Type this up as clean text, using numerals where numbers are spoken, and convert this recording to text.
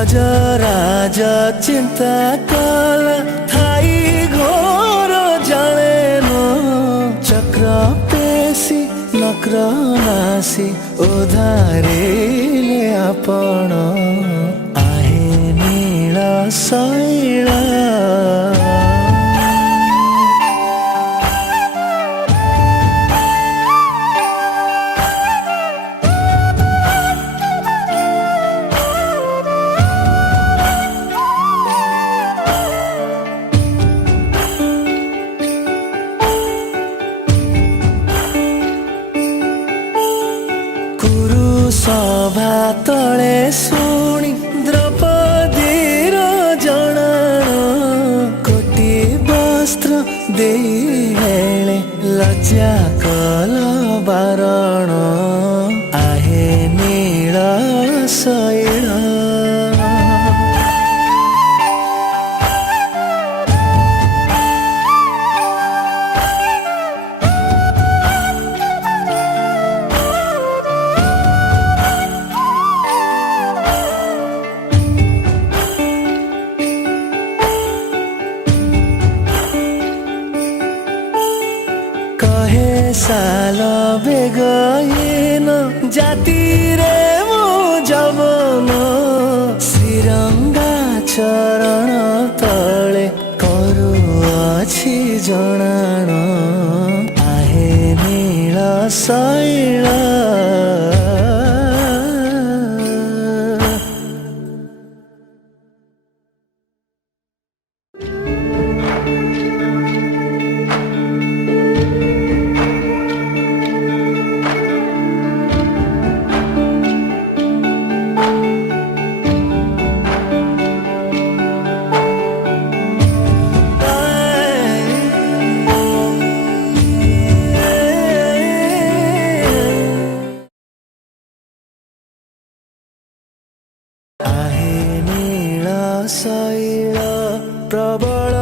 गजराज चिंता कला थाई घोर जाने न चक्र पेशी नक्र नासी उधारिले आपण आहे नील शैल सभा तले शुणी द्रौपदीर जनाण कोटी वस्त्र दे लज्जा कल बारण आहे नील शैल कहे साल बेगयन जाति रे मो जवन श्रीरंगा चरण तले करुअछि जणाण आहे नील शैल आहे नील शैल प्रबल